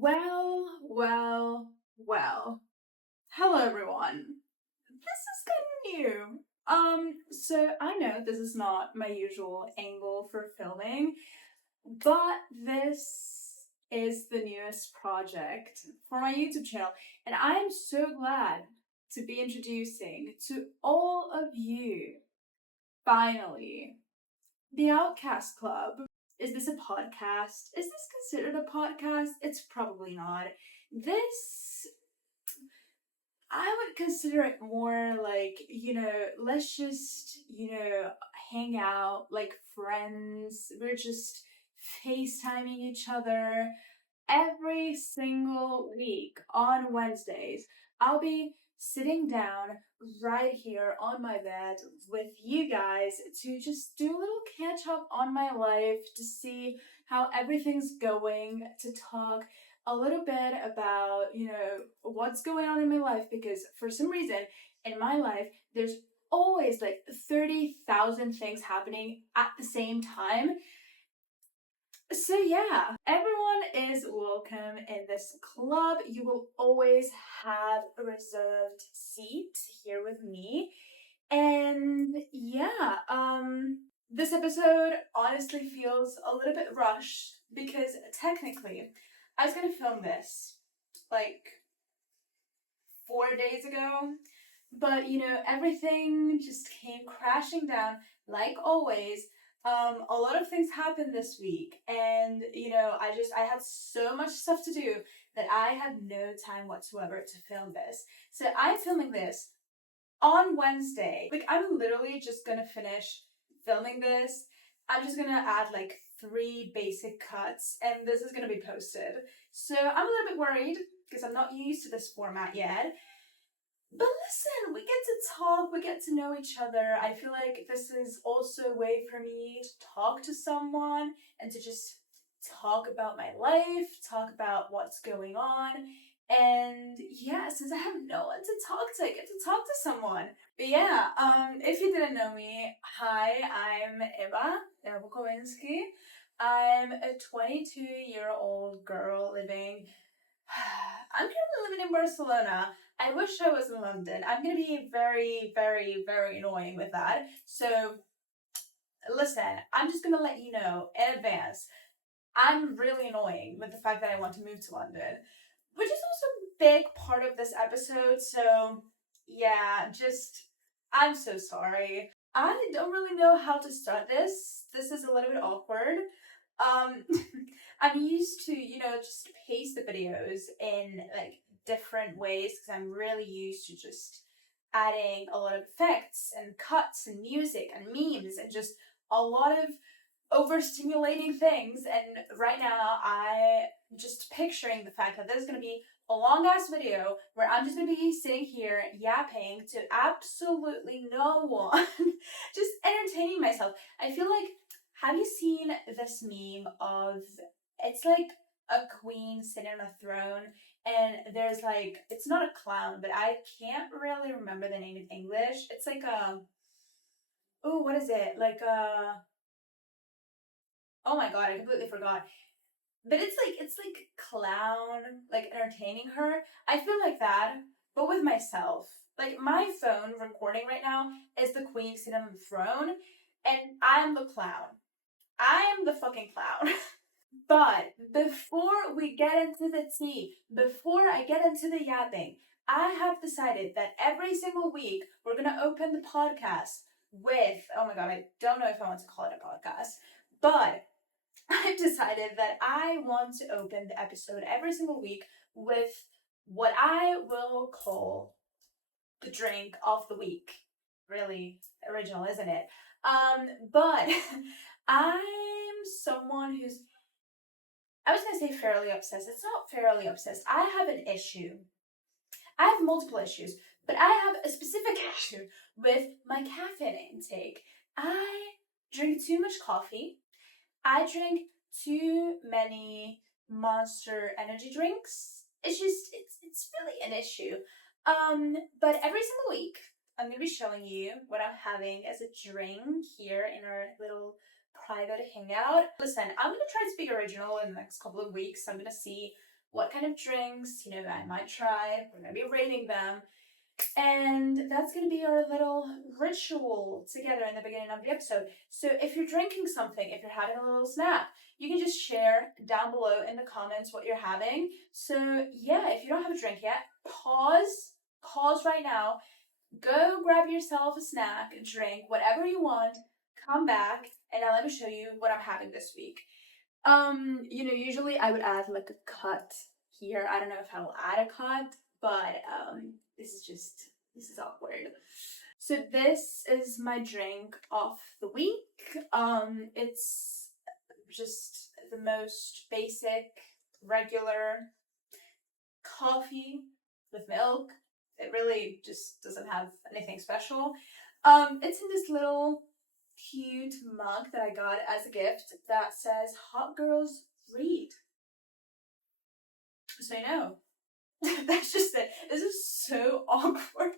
Well. Hello, everyone. This is kind of new. So I know this is not my usual angle for filming, but this is the newest project for my YouTube channel, and I am so glad to be introducing to all of you, finally, the Outcast Club. Is this a podcast? Is this considered a podcast? It's probably not. This, I would consider it more like, let's just, hang out like friends. We're just FaceTiming each other every single week on Wednesdays. I'll be sitting down right here on my bed with you guys to just do a little catch up on my life, to see how everything's going, to talk a little bit about, what's going on in my life, because for some reason in my life, there's always like 30,000 things happening at the same time. So yeah, everyone is welcome in this club. You will always have a reserved seat here with me. And yeah, this episode honestly feels a little bit rushed because technically I was gonna film this like 4 days ago, but everything just came crashing down like always. A lot of things happened this week, and I had so much stuff to do that I had no time whatsoever to film this. So I'm filming this on Wednesday. Like, I'm literally just gonna finish filming this. I'm just gonna add like 3 basic cuts, and this is gonna be posted. So I'm a little bit worried because I'm not used to this format yet. But listen, we get to talk, we get to know each other. I feel like this is also a way for me to talk to someone and to just talk about my life, talk about what's going on. And yeah, since I have no one to talk to, I get to talk to someone. But yeah, if you didn't know me, hi, I'm Eva Bukowinsky. I'm a 22-year-old girl living... I'm currently living in Barcelona. I wish I was in London. I'm gonna be very, very, very annoying with that. So, listen, I'm just gonna let you know in advance. I'm really annoying with the fact that I want to move to London, which is also a big part of this episode. So, yeah, I'm so sorry. I don't really know how to start this. This is a little bit awkward. I'm used to, just paste the videos in like different ways because I'm really used to just adding a lot of effects and cuts and music and memes and just a lot of overstimulating things. And right now I'm just picturing the fact that this is going to be a long ass video where I'm just going to be sitting here yapping to absolutely no one, just entertaining myself. I feel like, have you seen this meme of, it's like a queen sitting on a throne, and there's like, it's not a clown, but I can't really remember the name in English. It's like what is it? Like oh my god, I completely forgot. But it's like clown, like entertaining her. I feel like that, but with myself. Like, my phone recording right now is the queen sitting on the throne, and I'm the clown. I am the fucking clown. But before we get into the tea, before I get into the yapping, I have decided that every single week we're gonna open the podcast with, oh my god, I don't know if I want to call it a podcast, but I've decided that I want to open the episode every single week with what I will call the drink of the week. Really original, isn't it? But I'm someone who's, I was gonna say fairly obsessed. It's not fairly obsessed. I have an issue. I have multiple issues, but I have a specific issue with my caffeine intake. I drink too much coffee. I drink too many Monster energy drinks. It's really an issue. But every single week, I'm gonna be showing you what I'm having as a drink here in our little private hangout. Listen, I'm gonna try to speak original in the next couple of weeks. I'm gonna see what kind of drinks, you know, I might try. We're going to be rating them. And that's going to be our little ritual together in the beginning of the episode. So if you're drinking something, if you're having a little snack, you can just share down below in the comments what you're having. So yeah, if you don't have a drink yet, pause right now, go grab yourself a snack, a drink, whatever you want, come back, and now let me show you what I'm having this week. You know, usually I would add like a cut here. I don't know if I will add a cut, but this is awkward. So this is my drink of the week. It's just the most basic, regular coffee with milk. It really just doesn't have anything special. It's in this little cute mug that I got as a gift that says "Hot Girls Read." So you know, that's just it. This is so awkward.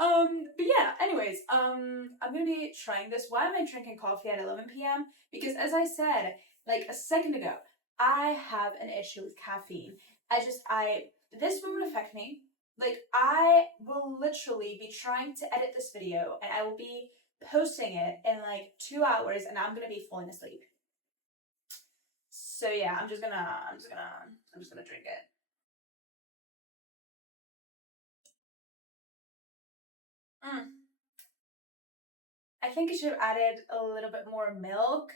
But yeah, anyways, I'm gonna be trying this. Why am I drinking coffee at 11 p.m.? Because as I said, like a second ago, I have an issue with caffeine. This won't affect me. Like, I will literally be trying to edit this video and I will be posting it in like 2 hours and I'm gonna be falling asleep. So yeah, I'm just gonna drink it. I think I should have added a little bit more milk.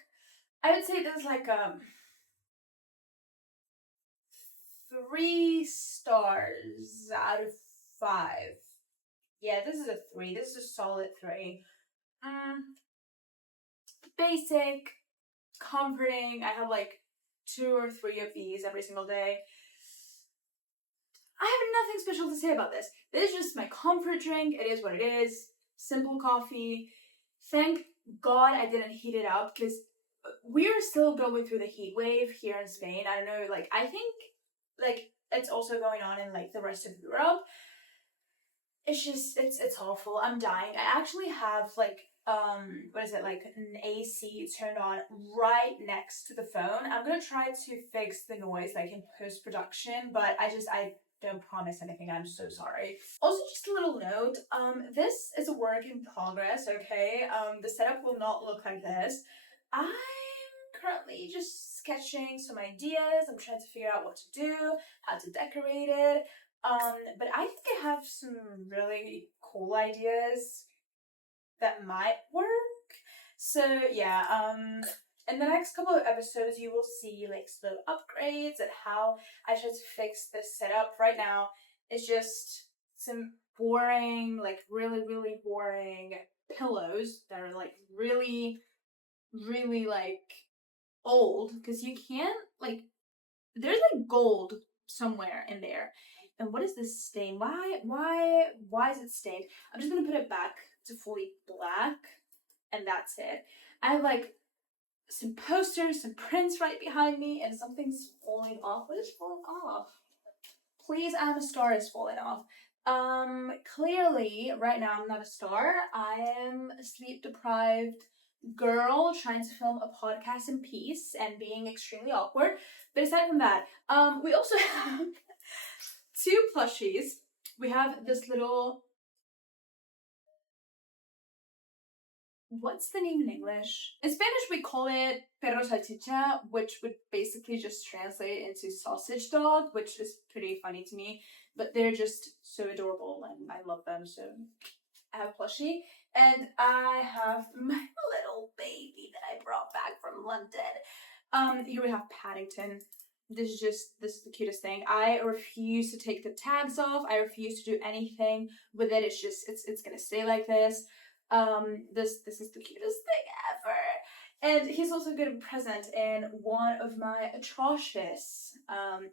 I would say this is like 3 stars out of 5. Yeah, this is a 3. This is a solid 3. Basic, comforting. I have like 2 or 3 of these every single day. I have nothing special to say about this. This is just my comfort drink. It is what it is. Simple coffee. Thank God I didn't heat it up because we're still going through the heat wave here in Spain. I don't know, like, I think, like, it's also going on in, like, the rest of Europe. It's just, it's awful. I'm dying. I actually have, like, like, an AC turned on right next to the phone. I'm gonna try to fix the noise, like, in post-production, but I don't promise anything. I'm so sorry. Also, just a little note. This is a work in progress, okay? The setup will not look like this. I'm currently just sketching some ideas. I'm trying to figure out what to do, how to decorate it. But I think I have some really cool ideas that might work. So yeah, in the next couple of episodes, you will see like slow upgrades and how I try to fix this setup. Right now, it's just some boring, like really, really boring pillows that are like really, really like old because you can't like, there's like gold somewhere in there. And what is this stain? Why is it stained? I'm just gonna put it back to fully black and that's it. I have like some posters, some prints right behind me, and something's falling off. What is falling off? Please, I'm a star is falling off. Clearly, right now I'm not a star. I am a sleep deprived girl trying to film a podcast in peace and being extremely awkward. But aside from that, we also have 2 plushies. We have this little, what's the name in English? In Spanish, we call it perro salchicha, which would basically just translate into sausage dog, which is pretty funny to me. But they're just so adorable and I love them. So I have a plushie. And I have my little baby that I brought back from London. Here we have Paddington. This is the cutest thing. I refuse to take the tags off. I refuse to do anything with it. It's gonna stay like this. This is the cutest thing ever. And he's also a good present in one of my atrocious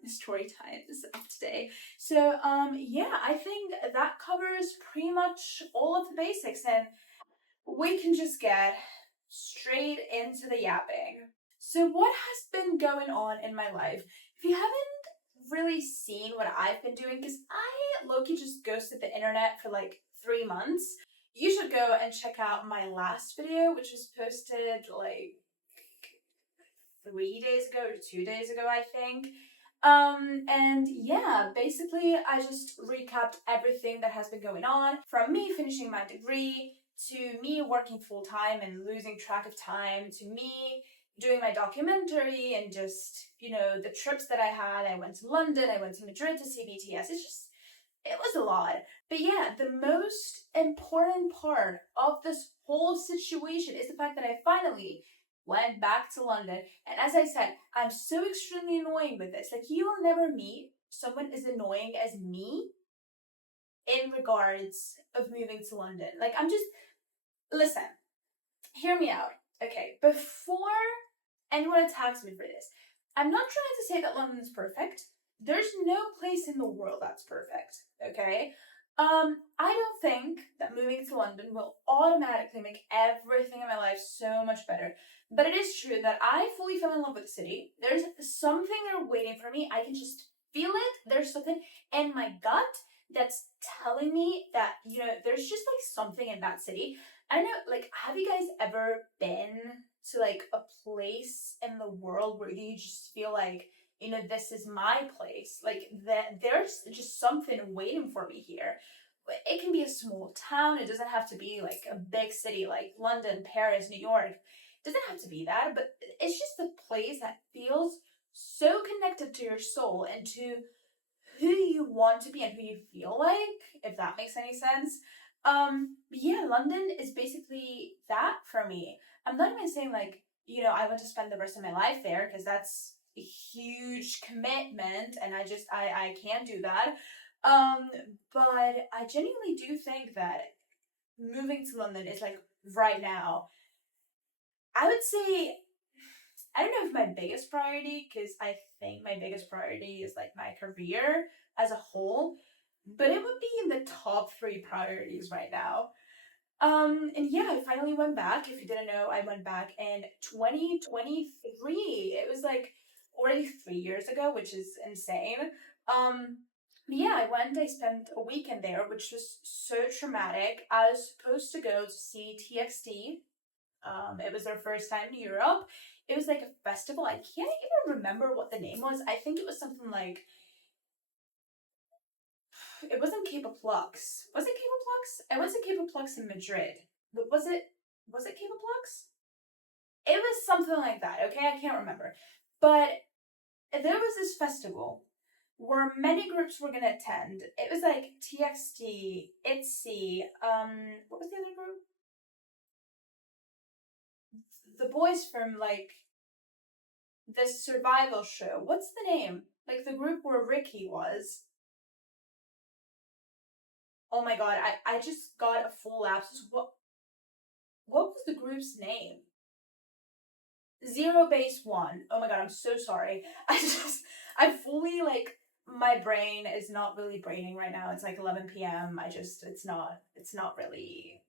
story times of today. So yeah, I think that covers pretty much all of the basics and we can just get straight into the yapping. So what has been going on in my life? If you haven't really seen what I've been doing, because I low-key just ghosted the internet for like 3 months, you should go and check out my last video, which was posted like 3 days ago or 2 days ago, I think. And yeah, basically I just recapped everything that has been going on from me finishing my degree to me working full time and losing track of time to me doing my documentary and just, the trips that I had. I went to London, I went to Madrid to see BTS. It was a lot. But yeah, the most important part of this whole situation is the fact that I finally went back to London. And as I said, I'm so extremely annoying with this. Like, you will never meet someone as annoying as me in regards of moving to London. Like, listen, hear me out. Okay, before anyone attacks me for this, I'm not trying to say that London is perfect. There's no place in the world that's perfect, okay? I don't think that moving to London will automatically make everything in my life so much better. But it is true that I fully fell in love with the city. There's something there waiting for me. I can just feel it. There's something in my gut that's telling me that, there's just like something in that city. I don't know, like, have you guys ever been to like a place in the world where you just feel like, this is my place? Like, that there's just something waiting for me here. It can be a small town. It doesn't have to be like a big city like London, Paris, New York. It doesn't have to be that, but it's just a place that feels so connected to your soul and to who you want to be and who you feel like, if that makes any sense. Yeah, London is basically that for me. I'm not even saying like, I want to spend the rest of my life there, because that's a huge commitment and I can't do that. But I genuinely do think that moving to London is like right now, I would say, I don't know if my biggest priority, because I think my biggest priority is like my career as a whole, but it would be in the top three priorities right now. And yeah, I finally went back. If you didn't know, I went back in 2023. It was like already 3 years ago, which is insane. Yeah, I went, I spent a weekend there, which was so traumatic. I was supposed to go to see TXT. It was their first time in Europe. It was like a festival. I can't even remember what the name was. I think it was something like, it wasn't K-Plux. Was it K-Plux? It wasn't K-Plux in Madrid. But was it K-Plux? It was something like that, okay? I can't remember. But there was this festival where many groups were gonna attend. It was like TXT, ITZY, what was the other group? The boys from like this survival show. What's the name? Like the group where Ricky was. Oh my god, I just got a full lapsus. What was the group's name? Zero Base One. Oh my god, I'm so sorry. I'm fully like, my brain is not really braining right now. It's like 11 p.m. It's not really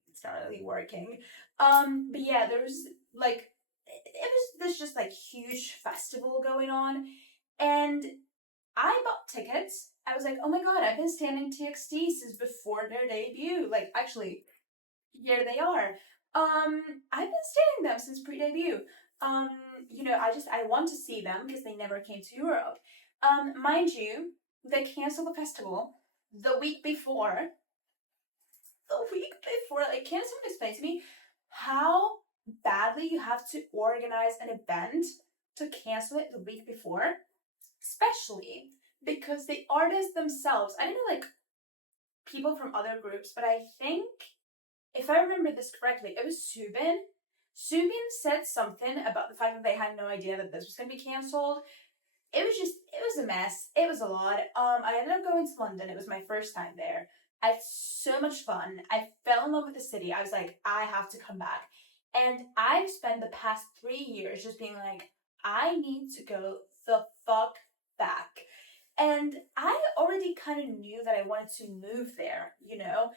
working. But yeah, there's like, it was this just like huge festival going on, and I bought tickets. I was like, oh my god, I've been standing TXT since before their debut. Like, actually, here they are. I've been standing them since pre-debut. Um, I want to see them because they never came to Europe. Mind you, they canceled the festival the week before. Like, can someone explain to me how badly you have to organize an event to cancel it the week before? Especially because the artists themselves, I don't know, like, people from other groups, but I think, if I remember this correctly, it was Subin. Subin said something about the fact that they had no idea that this was going to be cancelled. It was a mess. It was a lot. I ended up going to London. It was my first time there. I had so much fun. I fell in love with the city. I was like, I have to come back. And I've spent the past 3 years just being like, I need to go the fuck back. And I already kind of knew that I wanted to move there, you know?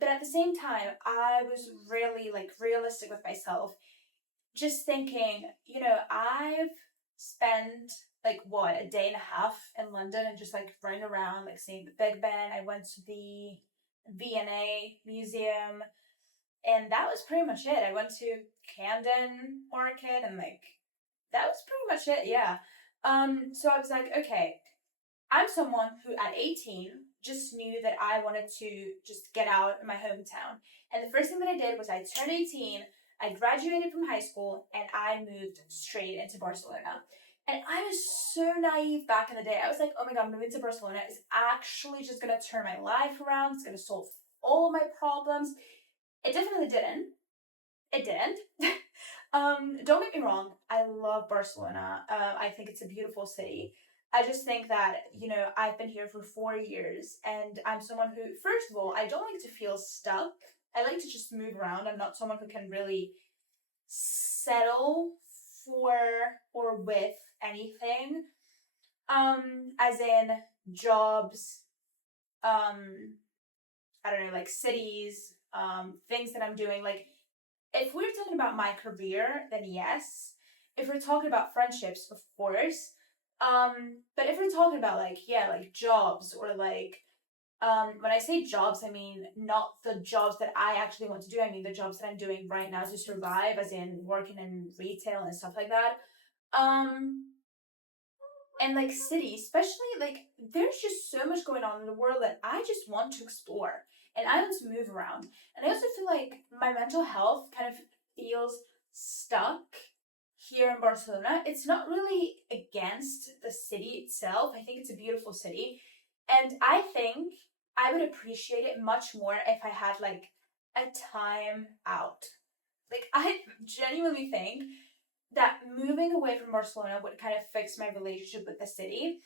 But at the same time, I was really like realistic with myself, just thinking, I've spent like what, a day and a half in London and just like running around, like seeing the Big Ben. I went to the V&A museum, and that was pretty much it. I went to Camden Market, and like, that was pretty much it, yeah. So I was like, okay, I'm someone who at 18 just knew that I wanted to just get out of my hometown. And the first thing that I did was I turned 18, I graduated from high school, and I moved straight into Barcelona. And I was so naive back in the day. I was like, oh my god, moving to Barcelona is actually just gonna turn my life around. It's gonna solve all my problems. It definitely didn't. It didn't. Don't get me wrong. I love Barcelona. I think it's a beautiful city. I just think that, I've been here for 4 years and I'm someone who, first of all, I don't like to feel stuck. I like to just move around. I'm not someone who can really settle for or with anything. As in jobs, I don't know, like cities, things that I'm doing. Like, if we're talking about my career, then yes. If we're talking about friendships, of course. But if we're talking about like jobs or when I say jobs, I mean not the jobs that I actually want to do. I mean the jobs that I'm doing right now to survive, as in working in retail and stuff like that. Um, and like cities, especially like there's just so much going on in the world that I just want to explore and I want to move around. And I also feel like my mental health kind of feels stuck here in Barcelona. It's not really against the city itself. I think it's a beautiful city. And I think I would appreciate it much more if I had like a time out. Like I genuinely think that moving away from Barcelona would kind of fix my relationship with the city.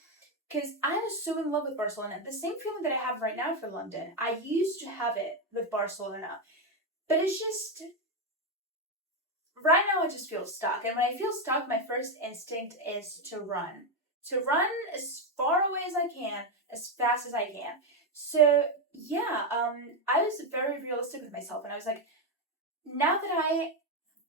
Because I was so in love with Barcelona. The same feeling that I have right now for London. I used to have it with Barcelona. But it's just, right now I just feel stuck. And when I feel stuck, my first instinct is to run. To run as far away as I can, as fast as I can. So, yeah, I was very realistic with myself. And I was like, now that I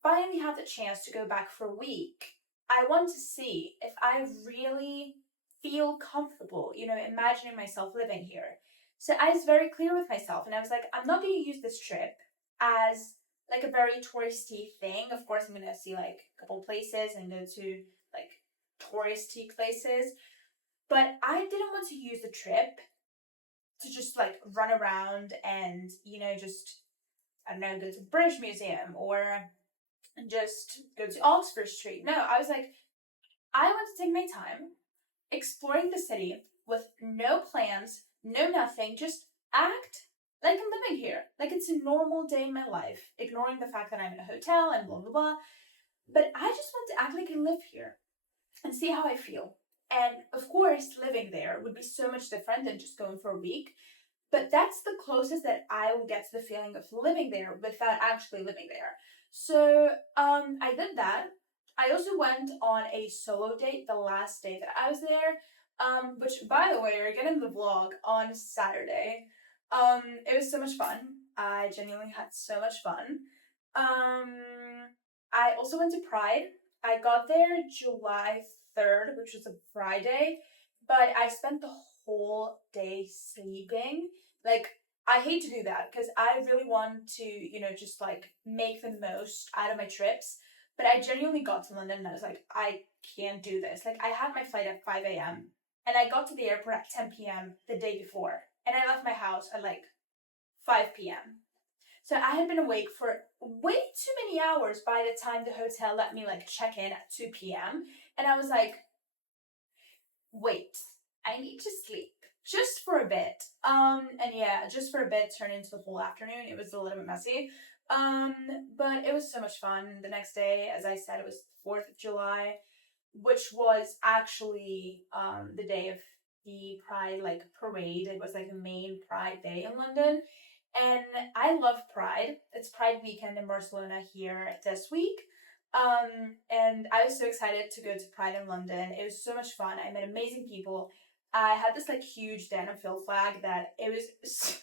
finally have the chance to go back for a week, I want to see if I really feel comfortable, imagining myself living here. So I was very clear with myself and I was like, I'm not going to use this trip as like a very touristy thing. Of course, I'm going to see like a couple places and go to like touristy places. But I didn't want to use the trip to just like run around and, just, I don't know, go to the British Museum or just go to Oxford Street. No, I was like, I want to take my time exploring the city with no plans, no nothing, just act like I'm living here. Like it's a normal day in my life, ignoring the fact that I'm in a hotel and blah, blah, blah. But I just want to act like I live here and see how I feel. And of course, living there would be so much different than just going for a week. But that's the closest that I will get to the feeling of living there without actually living there. So I did that. I also went on a solo date the last day that I was there, which, by the way, are getting the vlog on Saturday. It was so much fun. I genuinely had so much fun. I also went to Pride. I got there July 3rd, which was a Friday, but I spent the whole day sleeping. Like, I hate to do that because I really want to, just like make the most out of my trips. But I genuinely got to London and I was like, I can't do this. Like, I had my flight at 5 a.m. and I got to the airport at 10 p.m. the day before. And I left my house at like 5 p.m. So I had been awake for way too many hours by the time the hotel let me like check in at 2 p.m. And I was like, wait, I need to sleep just for a bit. And yeah, just for a bit turned into the whole afternoon. It was a little bit messy. But it was so much fun. The next day, as I said, it was 4th of July, which was actually the day of the Pride like parade. It was like a main Pride day in London. And I love Pride. It's Pride weekend in Barcelona here this week. And I was so excited to go to Pride in London. It was so much fun. I met amazing people. I had this like huge Dan and Phil flag that it was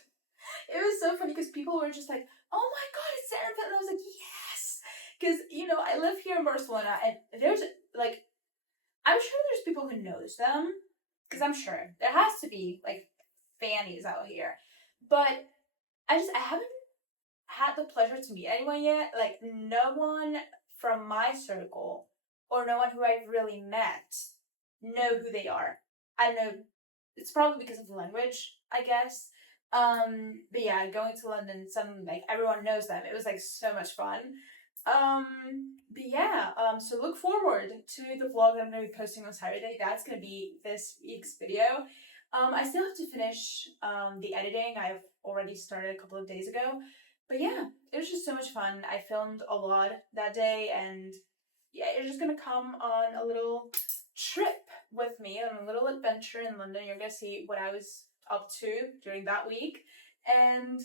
it was so funny because people were just like, oh my god, it's Dan and Phil. And I was like, yes. Because, I live here in Barcelona and there's like, I'm sure there's people who knows them. Because I'm sure there has to be like fannies out here. But I haven't had the pleasure to meet anyone yet. Like, no one from my circle or no one who I've really met know who they are. I don't know, it's probably because of the language, I guess. But yeah, going to London, some like everyone knows them. It was like so much fun. But yeah, so look forward to the vlog that I'm gonna be posting on Saturday. That's gonna be this week's video. I still have to finish the editing. I've already started a couple of days ago. But yeah, it was just so much fun. I filmed a lot that day, and yeah, you're just gonna come on a little trip with me, on a little adventure in London. You're gonna see what I was up to during that week. And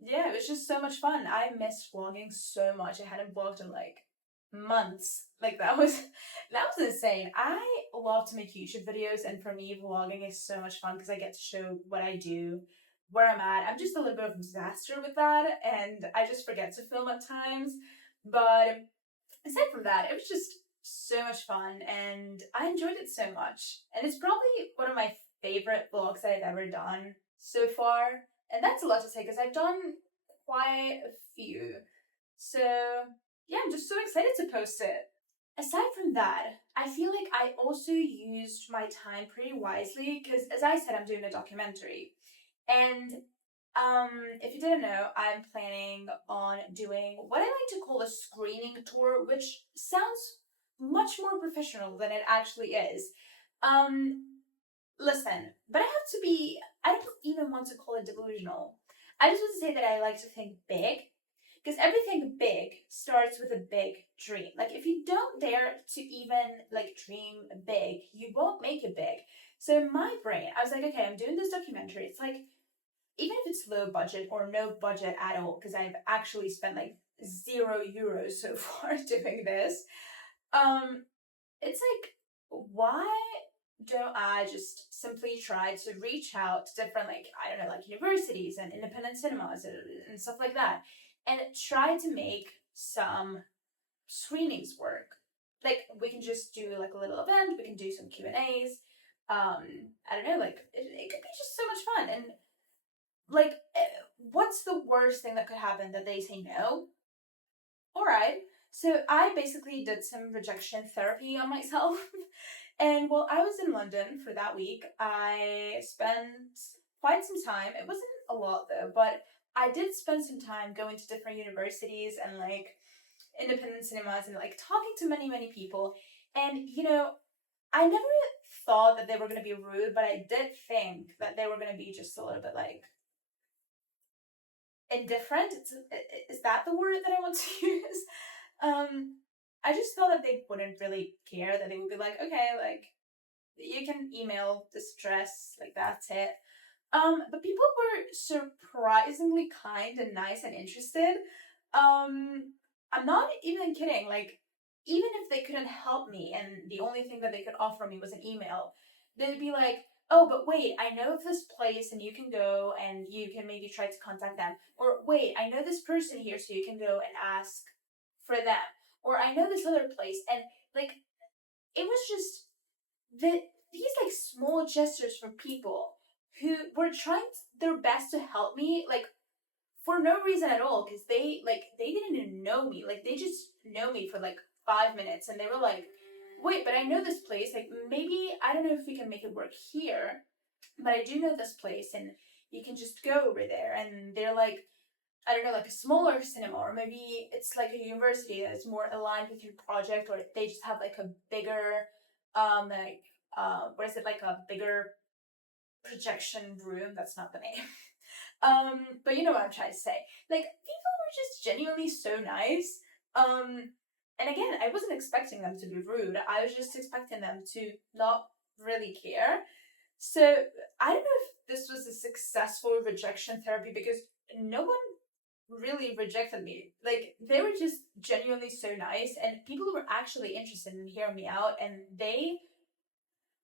yeah, it was just so much fun. I missed vlogging so much. I hadn't vlogged in like months. Like that was insane. I love to make YouTube videos, and for me vlogging is so much fun because I get to show what I do, where I'm at. I'm just a little bit of a disaster with that, and I just forget to film at times. But aside from that, it was just so much fun, and I enjoyed it so much. And it's probably one of my favorite vlogs I've ever done so far. And that's a lot to say because I've done quite a few. So yeah, I'm just so excited to post it. Aside from that, I feel like I also used my time pretty wisely because, as I said, I'm doing a documentary. And if you didn't know, I'm planning on doing what I like to call a screening tour, which sounds much more professional than it actually is. Um, Listen, but I don't even want to call it delusional. I just want to say that I like to think big, because everything big starts with a big dream. Like, if you don't dare to even, like, dream big, you won't make it big. So in my brain, I was like, okay, I'm doing this documentary. It's like, even if it's low budget or no budget at all, because I've actually spent like €0 so far doing this, it's like, why don't I just simply try to reach out to different, like, I don't know, like universities and independent cinemas and stuff like that, and try to make some screenings work. Like, we can just do like a little event, we can do some Q&As. I don't know, like, it could be just so much fun. And like, what's the worst thing that could happen? That they say no? All right. So I basically did some rejection therapy on myself. And while I was in London for that week, I spent quite some time. It wasn't a lot though, but I did spend some time going to different universities and like independent cinemas and like talking to many, many people. And I never thought that they were going to be rude, but I did think that they were going to be just a little bit like indifferent. Is that the word that I want to use? I just thought that they wouldn't really care, that they would be like, okay, like, you can email distress, like, that's it. But people were surprisingly kind and nice and interested. I'm not even kidding. Like, even if they couldn't help me and the only thing that they could offer me was an email, they'd be like, oh, but wait, I know of this place and you can go and you can maybe try to contact them. Or wait, I know this person here, so you can go and ask for them. Or I know this other place. And like, it was just these like small gestures from people who were trying their best to help me, like, for no reason at all, because they didn't even know me. Like, they just know me for like 5 minutes, and they were like, wait, but I know this place, like, maybe I don't know if we can make it work here, but I do know this place, and you can just go over there. And they're like, I don't know, like a smaller cinema, or maybe it's like a university that's more aligned with your project, or they just have like a bigger what is it, like a bigger projection room. That's not the name. But you know what I'm trying to say. Like, people were just genuinely so nice. And again, I wasn't expecting them to be rude. I was just expecting them to not really care. So I don't know if this was a successful rejection therapy, because no one really rejected me. Like, they were just genuinely so nice, and people were actually interested in hearing me out, and they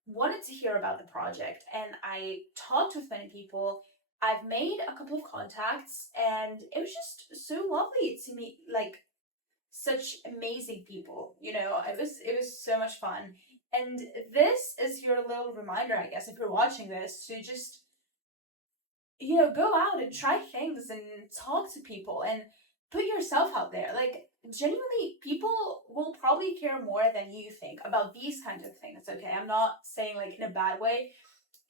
wanted to hear about the project. And I talked with many people. I've made a couple of contacts, and it was just so lovely to meet like such amazing people. It was so much fun. And this is your little reminder, I guess, if you're watching this, to just go out and try things and talk to people and put yourself out there. Like, genuinely, people will probably care more than you think about these kinds of things, okay? I'm not saying like in a bad way,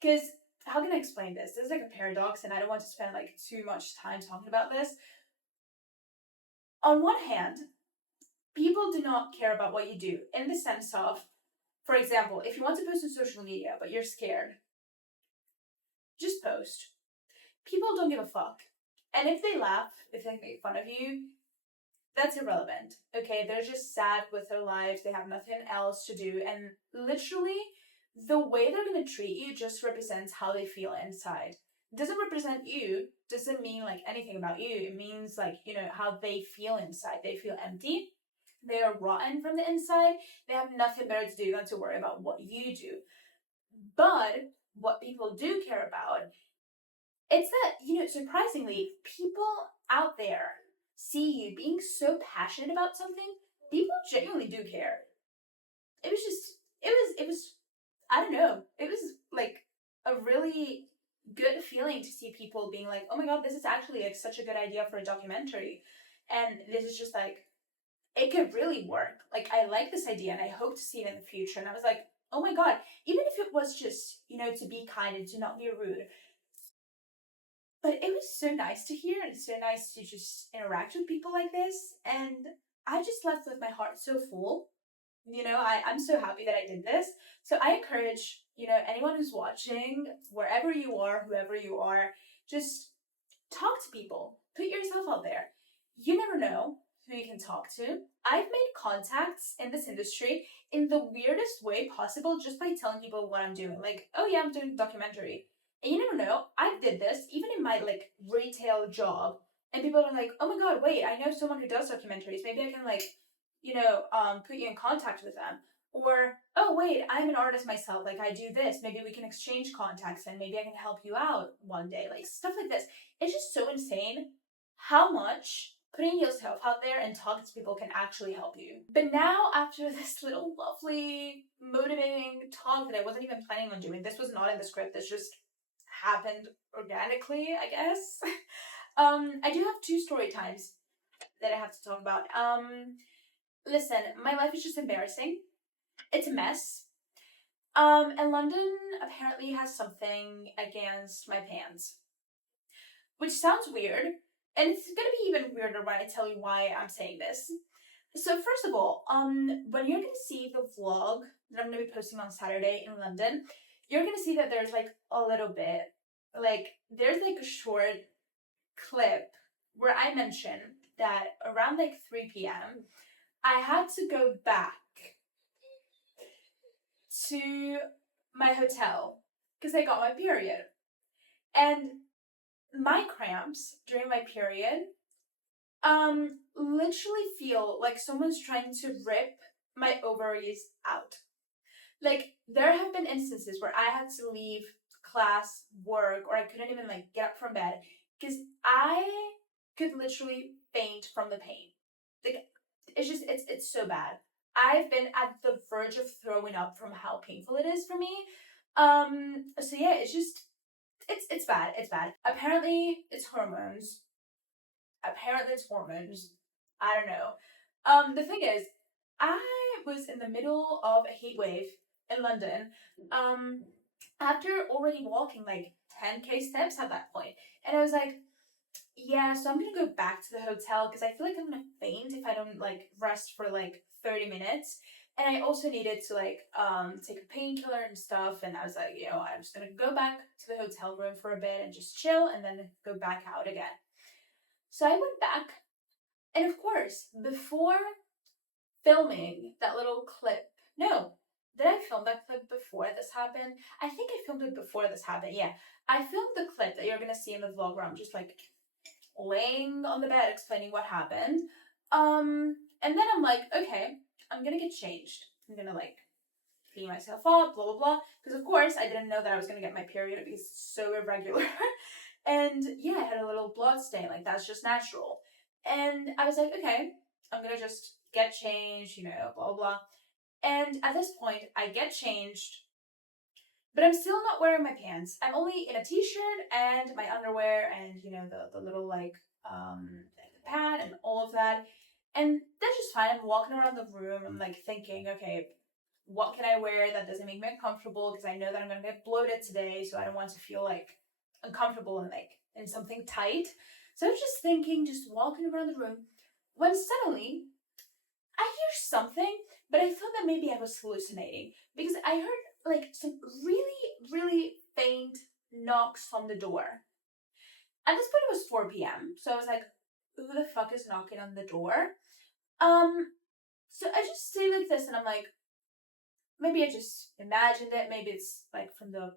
because how can I explain this? This is like a paradox, and I don't want to spend like too much time talking about this. On one hand, people do not care about what you do in the sense of, for example, if you want to post on social media but you're scared, just post. People don't give a fuck. And if they laugh, if they make fun of you, that's irrelevant. Okay, they're just sad with their lives, they have nothing else to do, and literally, the way they're gonna treat you just represents how they feel inside. It doesn't represent you, doesn't mean like anything about you. It means like, how they feel inside. They feel empty, they are rotten from the inside, they have nothing better to do than to worry about what you do. But what people do care about, it's that, surprisingly, people out there see you being so passionate about something. People genuinely do care. It was just, it was, I don't know, it was like a really good feeling to see people being like, oh my god, this is actually like such a good idea for a documentary. And this is just like, it could really work. Like, I like this idea and I hope to see it in the future. And I was like, oh my god, even if it was just, to be kind and to not be rude. But it was so nice to hear and so nice to just interact with people like this. And I just left with my heart so full. I'm so happy that I did this. So I encourage, anyone who's watching, wherever you are, whoever you are, just talk to people. Put yourself out there. You never know who you can talk to. I've made contacts in this industry in the weirdest way possible just by telling people what I'm doing. Like, oh yeah, I'm doing a documentary. And you never know, I did this even in my like retail job. And people are like, oh my god, wait, I know someone who does documentaries. Maybe I can like, put you in contact with them. Or, oh wait, I'm an artist myself, like I do this. Maybe we can exchange contacts and maybe I can help you out one day. Like stuff like this. It's just so insane how much putting yourself out there and talking to people can actually help you. But now, after this little lovely, motivating talk that I wasn't even planning on doing, this was not in the script, this just happened organically, I guess. I do have 2 story times that I have to talk about. Listen, my life is just embarrassing. It's a mess. And London apparently has something against my pants. Which sounds weird, and it's gonna be even weirder when I tell you why I'm saying this. So first of all, when you're gonna see the vlog that I'm gonna be posting on Saturday in London, you're gonna see that there's like a little bit, like there's like a short clip where I mention that around like 3 p.m. I had to go back to my hotel because I got my period. And my cramps during my period literally feel like someone's trying to rip my ovaries out. Like, there have been instances where I had to leave class, work, or I couldn't even like get up from bed because I could literally faint from the pain. Like, it's so bad. I've been at the verge of throwing up from how painful it is for me. So yeah, it's bad. It's bad. Apparently it's hormones. I don't know. The thing is, I was in the middle of a heat wave in London. After already walking like 10k steps at that point, and I was like, yeah, so I'm gonna go back to the hotel because I feel like I'm gonna faint if I don't like rest for like 30 minutes. And I also needed to like take a painkiller and stuff. And I was like, I'm just gonna go back to the hotel room for a bit and just chill and then go back out again. So I went back, and of course, before filming that little clip, no, did I film that clip before this happened? I think I filmed it before this happened. Yeah, I filmed the clip that you're gonna see in the vlog where I'm just like laying on the bed explaining what happened. And then I'm like, okay, I'm gonna get changed. I'm gonna like clean myself up, blah blah blah. Because of course I didn't know that I was gonna get my period because it's so irregular. And yeah, I had a little blood stain, like that's just natural. And I was like, okay, I'm gonna just get changed, blah blah. And at this point, I get changed, but I'm still not wearing my pants. I'm only in a t-shirt and my underwear and the little like pad and all of that. And that's just fine. I'm walking around the room. I'm like thinking, okay, what can I wear that doesn't make me uncomfortable? Because I know that I'm gonna get bloated today, so I don't want to feel like uncomfortable and like in something tight. So I was just thinking, just walking around the room, when suddenly I hear something, but I thought that maybe I was hallucinating because I heard like some really, really faint knocks on the door. At this point, it was 4 p.m. So I was like, who the fuck is knocking on the door? Um, so I just stay like this and I'm like, maybe I just imagined it. Maybe it's like from the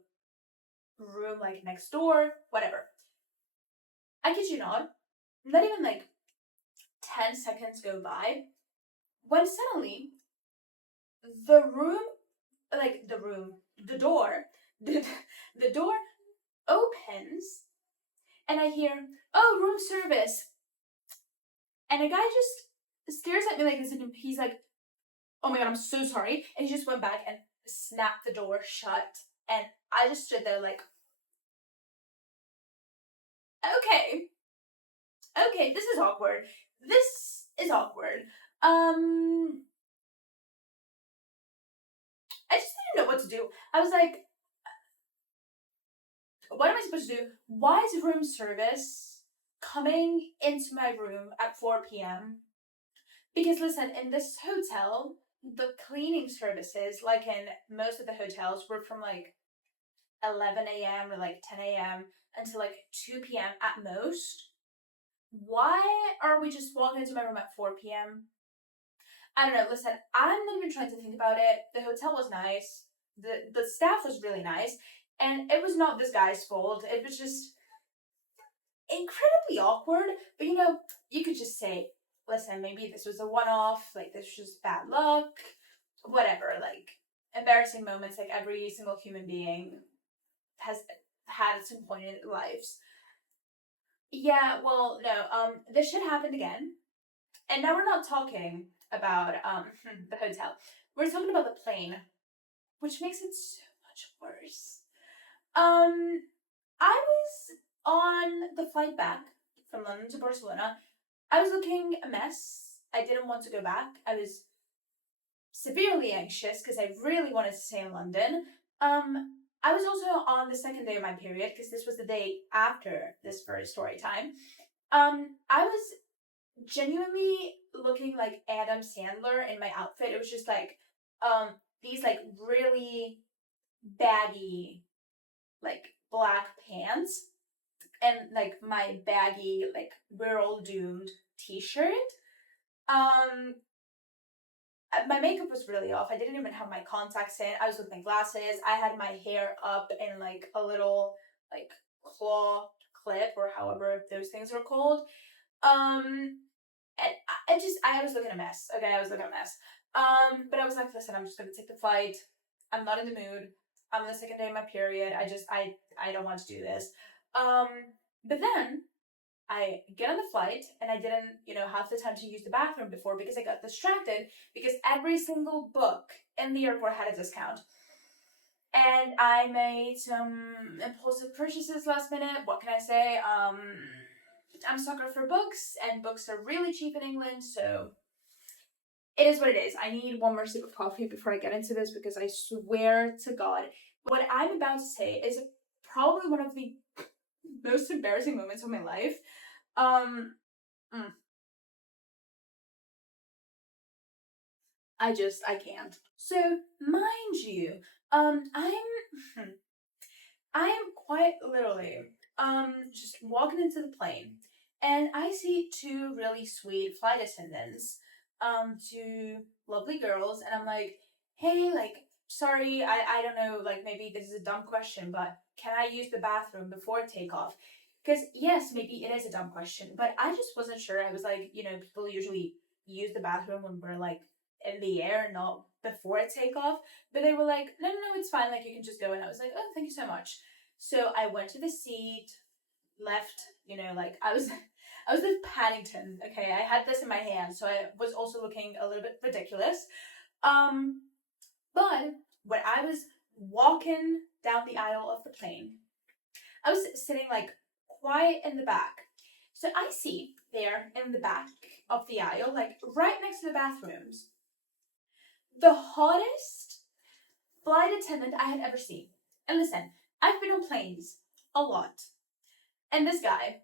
room like next door, whatever. I kid you not even like 10 seconds go by when suddenly the room, the door, the door opens and I hear, oh, room service. And a guy just stares at me like this and he's like, oh my god, I'm so sorry. And he just went back and snapped the door shut. And I just stood there like, okay, this is awkward. This is awkward. I just didn't know what to do. I was like, what am I supposed to do? Why is room service coming into my room at 4 p.m.? Because listen, in this hotel, the cleaning services, like in most of the hotels, were from like 11 a.m. or like 10 a.m. until like 2 p.m. at most. Why are we just walking into my room at 4 p.m.? I don't know, listen, I'm not even trying to think about it. The hotel was nice. The staff was really nice. And it was not this guy's fault. It was just incredibly awkward. But you know, you could just say, listen, maybe this was a one-off, like this was just bad luck, whatever, like embarrassing moments like every single human being has had at some point in their lives. Yeah, well, no, this shit happened again. And now we're not talking about the hotel. We're talking about the plane, which makes it so much worse. I was on the flight back from London to Barcelona. I was looking a mess. I didn't want to go back. I was severely anxious because I really wanted to stay in London. I was also on the second day of my period because this was the day after this first story time. I was genuinely looking like Adam Sandler in my outfit. It was just like these like really baggy like black pants and like my baggy like we're all doomed t-shirt. My makeup was really off. I didn't even have my contacts in. I was with my glasses. I had my hair up in like a little like claw clip or however those things are called. And I was looking a mess. Okay, I was looking a mess. But I was like, listen, I'm just gonna take the flight. I'm not in the mood. I'm on the second day of my period. I don't want to do this. But then I get on the flight and I didn't, have the time to use the bathroom before because I got distracted because every single book in the airport had a discount. And I made some impulsive purchases last minute. What can I say? I'm a sucker for books, and books are really cheap in England, so it is what it is. I need one more sip of coffee before I get into this because I swear to God, what I'm about to say is probably one of the most embarrassing moments of my life. I can't. So, mind you, I am quite literally, just walking into the plane, and I see two really sweet flight attendants, two lovely girls, and I'm like, hey, like, sorry, I don't know, like, maybe this is a dumb question, but can I use the bathroom before takeoff? Because, yes, maybe it is a dumb question, but I just wasn't sure. I was like, people usually use the bathroom when we're, like, in the air, not before takeoff. But they were like, no, it's fine. Like, you can just go. And I was like, oh, thank you so much. So I went to the seat, left, like I was with Paddington. Okay, I had this in my hand, so I was also looking a little bit ridiculous. But when I was walking down the aisle of the plane, I was sitting like quiet in the back. So I see there in the back of the aisle, like right next to the bathrooms, the hottest flight attendant I had ever seen. And listen, I've been on planes a lot. And this guy,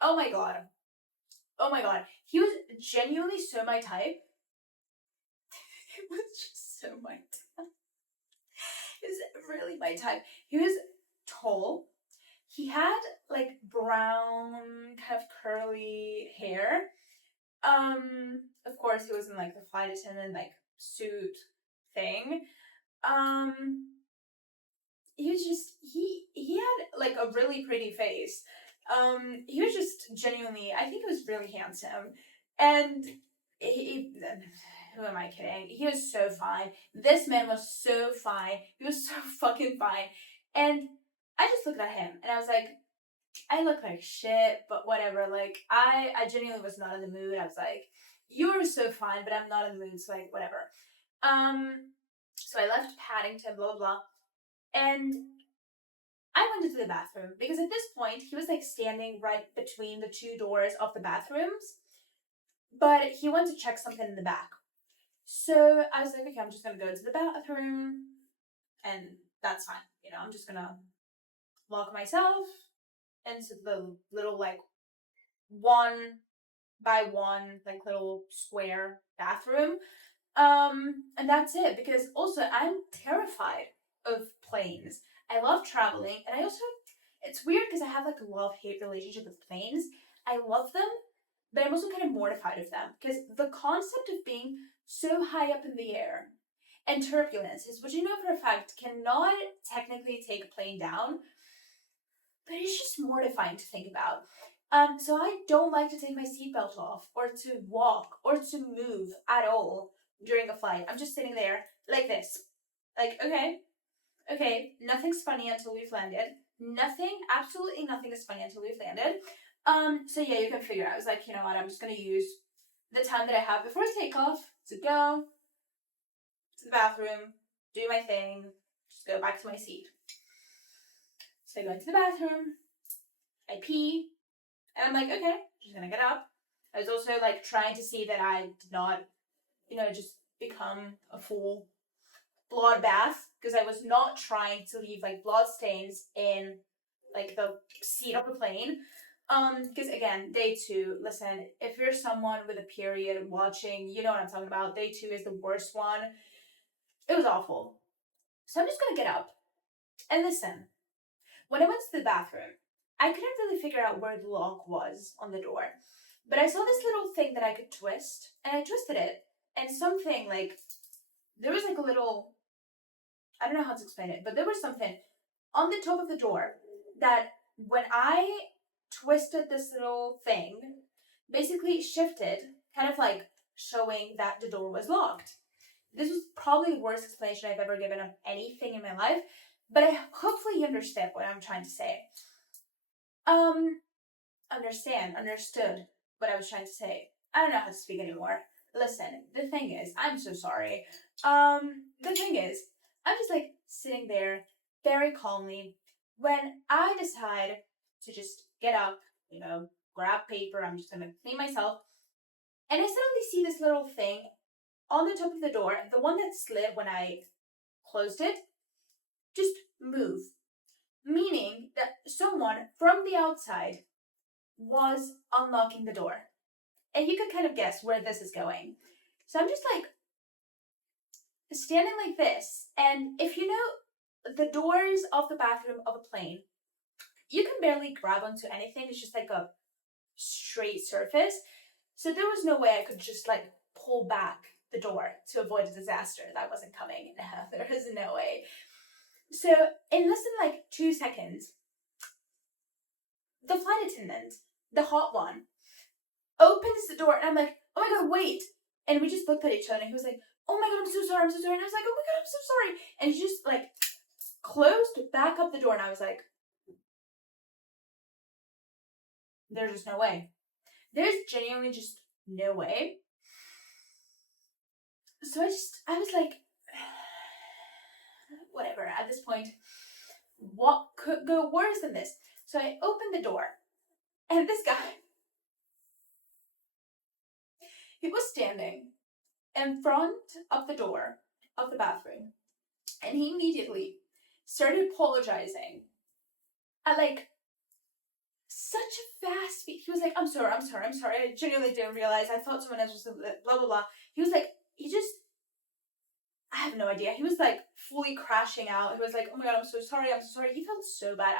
oh my god. Oh my god. He was genuinely so my type. It was just so my type. He was really my type. He was tall. He had like brown, kind of curly hair. Of course he was in like the flight attendant like suit thing. He was just he had like a really pretty face. He was just genuinely, I think he was really handsome. And he who am I kidding? He was so fine. This man was so fine. He was so fucking fine. And I just looked at him and I was like, I look like shit, but whatever. Like, I genuinely was not in the mood. I was like, you're so fine, but I'm not in the mood, so like, whatever. So I left Paddington, blah, blah, blah. And I went into the bathroom because at this point, he was like standing right between the two doors of the bathrooms, but he went to check something in the back. So I was like, okay, I'm just gonna go to the bathroom and that's fine. You know, I'm just gonna lock myself into the little like 1-by-1 like little square bathroom. And that's it, because also I'm terrified of planes. I love traveling, and I also, it's weird because I have like a love-hate relationship with planes. I love them, but I'm also kind of mortified of them because the concept of being so high up in the air and turbulences, which you know for a fact cannot technically take a plane down, but it's just mortifying to think about. So I don't like to take my seatbelt off or to walk or to move at all during a flight. I'm just sitting there like this. Like, okay, nothing's funny until we've landed. Absolutely nothing is funny until we've landed. So yeah, you can figure out. I was like, you know what, I'm just gonna use the time that I have before takeoff to go to the bathroom, do my thing, just go back to my seat. So I go into the bathroom, I pee, and I'm like, okay, just gonna get up. I was also like trying to see that I did not, just become a full bloodbath, because I was not trying to leave like blood stains in like the seat of the plane. Because again, day 2, listen, if you're someone with a period watching, you know what I'm talking about. Day 2 is the worst one. It was awful. So I'm just gonna get up. And listen, when I went to the bathroom, I couldn't really figure out where the lock was on the door. But I saw this little thing that I could twist, and I twisted it, and something like, there was like a little, I don't know how to explain it, but there was something on the top of the door that when I twisted this little thing, basically shifted, kind of like showing that the door was locked. This was probably the worst explanation I've ever given of anything in my life, but I hopefully you understand what I'm trying to say. Understood what I was trying to say. I don't know how to speak anymore. Listen, the thing is, I'm so sorry. The thing is, I'm just like sitting there very calmly when I decide to just get up, grab paper, I'm just gonna clean myself, and I suddenly see this little thing on the top of the door, the one that slid when I closed it, just move. Meaning that someone from the outside was unlocking the door. And you could kind of guess where this is going. So I'm just like standing like this, and if you know the doors of the bathroom of a plane, you can barely grab onto anything. It's just like a straight surface. So there was no way I could just like pull back the door to avoid a disaster that wasn't coming. No, there is no way. So in less than like 2 seconds, the flight attendant, the hot one, opens the door, and I'm like, oh my god, wait. And we just looked at each other, and he was like, oh my god, I'm so sorry. And I was like, oh my god, I'm so sorry. And he just like closed back up the door, and I was like, there's just no way. There's genuinely just no way. So I was like, whatever, at this point, what could go worse than this? So I opened the door, and this guy, he was standing in front of the door of the bathroom, and he immediately started apologizing at like such a fast speed. He was like, I'm sorry. I genuinely didn't realize. I thought someone else was blah, blah, blah. He was like, I have no idea. He was like fully crashing out. He was like, oh my God, I'm so sorry. He felt so bad.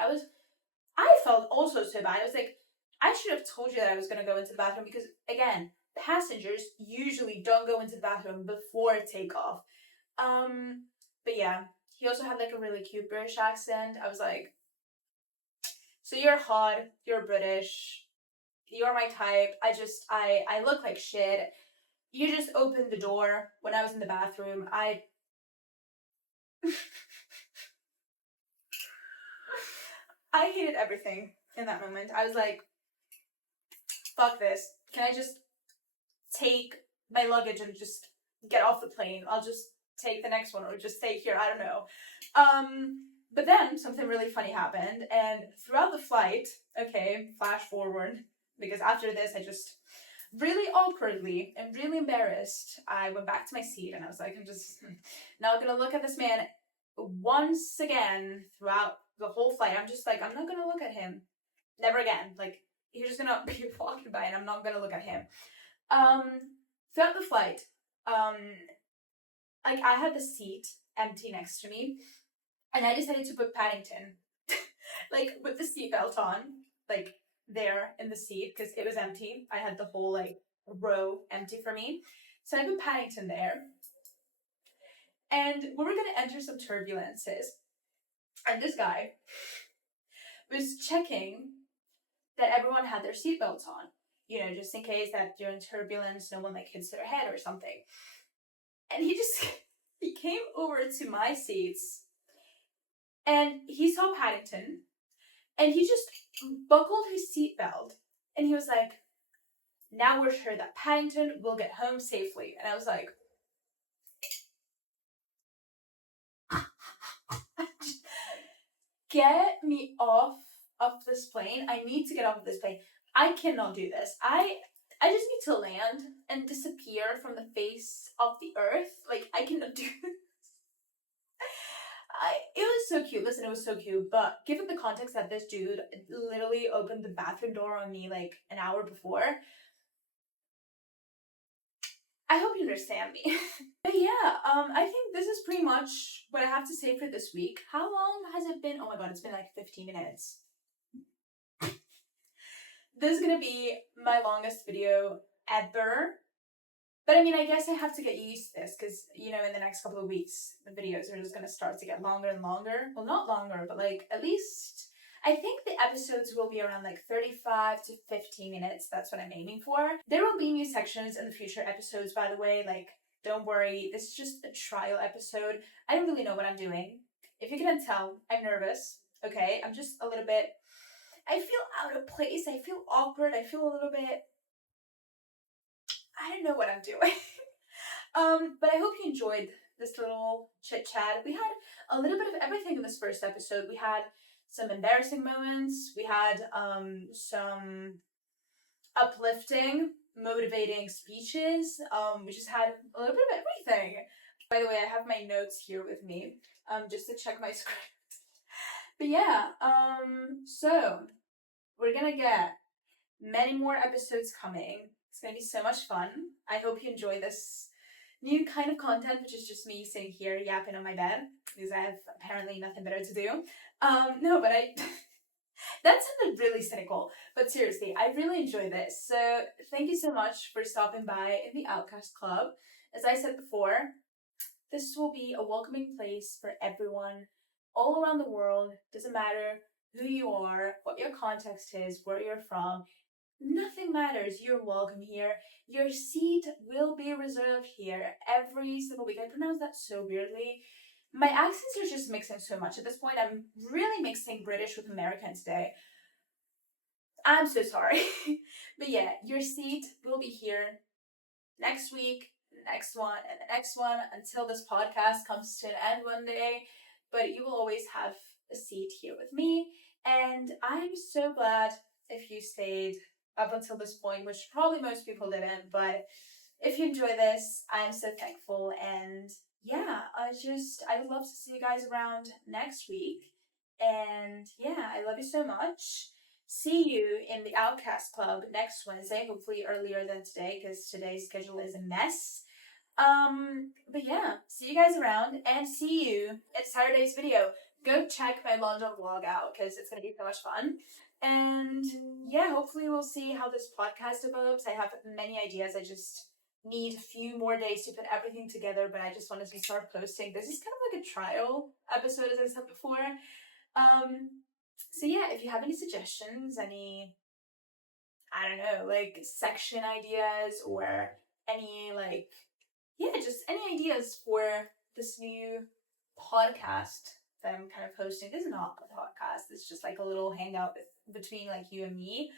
I felt also so bad. I was like, I should have told you that I was going to go into the bathroom because, again, passengers usually don't go into the bathroom before takeoff. But yeah, he also had like a really cute British accent. I was like, so you're hot, you're British, you're my type. I look like shit. You just opened the door when I was in the bathroom. I hated everything in that moment. I was like, fuck this. Can I just take my luggage and just get off the plane? I'll just take the next one or just stay here. I don't know. But then something really funny happened, and throughout the flight, okay, flash forward, because after this I just really awkwardly and really embarrassed, I went back to my seat and I was like, I'm just not gonna look at this man once again throughout the whole flight. I'm just like, I'm not gonna look at him. Never again. Like, he's just gonna be walking by and I'm not gonna look at him. Throughout the flight, like I had the seat empty next to me, and I decided to put Paddington, like with the seatbelt on, like there in the seat because it was empty. I had the whole like row empty for me, so I put Paddington there, and we were gonna enter some turbulences, and this guy was checking that everyone had their seatbelts on, you know, just in case that during turbulence no one like hits their head or something. And he came over to my seats and he saw Paddington and he just buckled his seatbelt and he was like, now we're sure that Paddington will get home safely. And I was like, get me off of this plane. I need to get off of this plane. I cannot do this. I just need to land and disappear from the face of the earth. Like, I cannot do this. It was so cute. Listen, it was so cute. But given the context that this dude literally opened the bathroom door on me like an hour before, I hope you understand me. But yeah, I think this is pretty much what I have to say for this week. How long has it been? Oh my God, it's been like 15 minutes. This is gonna be my longest video ever. But I mean, I guess I have to get used to this because, you know, in the next couple of weeks, the videos are just going to start to get longer and longer. Well, not longer, but like at least, I think the episodes will be around like 35 to 15 minutes. That's what I'm aiming for. There will be new sections in the future episodes, by the way. Like, don't worry. This is just a trial episode. I don't really know what I'm doing. If you couldn't tell, I'm nervous. Okay? I'm just a little bit, I feel out of place. I feel awkward. I feel a little bit, I don't know what I'm doing. But I hope you enjoyed this little chit chat. We had a little bit of everything in this first episode. We had some embarrassing moments. We had some uplifting, motivating speeches. We just had a little bit of everything. By the way, I have my notes here with me, just to check my script. But yeah, so we're gonna get many more episodes coming. It's gonna be so much fun. I hope you enjoy this new kind of content, which is just me sitting here yapping on my bed because I have apparently nothing better to do. No, but that sounded really cynical, but seriously, I really enjoy this. So thank you so much for stopping by in the Outcast Club. As I said before, this will be a welcoming place for everyone all around the world. Doesn't matter who you are, what your context is, where you're from. Nothing matters. You're welcome here. Your seat will be reserved here every single week. I pronounce that so weirdly. My accents are just mixing so much at this point. I'm really mixing British with American today. I'm so sorry. But yeah, your seat will be here next week, next one, and the next one until this podcast comes to an end one day. But you will always have a seat here with me. And I'm so glad if you stayed up until this point, which probably most people didn't, but if you enjoy this, I'm so thankful. And yeah, I would love to see you guys around next week. And yeah, I love you so much. See you in the Outcast Club next Wednesday, hopefully earlier than today, because today's schedule is a mess. But yeah, see you guys around and see you at Saturday's video. Go check my London vlog out because it's gonna be so much fun. And yeah, hopefully we'll see how this podcast develops. I have many ideas. I just need a few more days to put everything together, but I just wanted to start posting. This is kind of like a trial episode, as I said before. So yeah, if you have any suggestions, any, I don't know, like section ideas or any like, yeah, just any ideas for this new podcast that I'm kind of hosting. This is not a podcast. It's just like a little hangout between like you and me.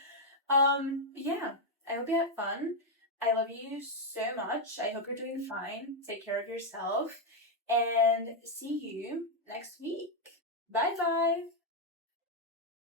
Yeah, I hope you had fun. I love you so much. I hope you're doing fine. Take care of yourself and see you next week. Bye bye.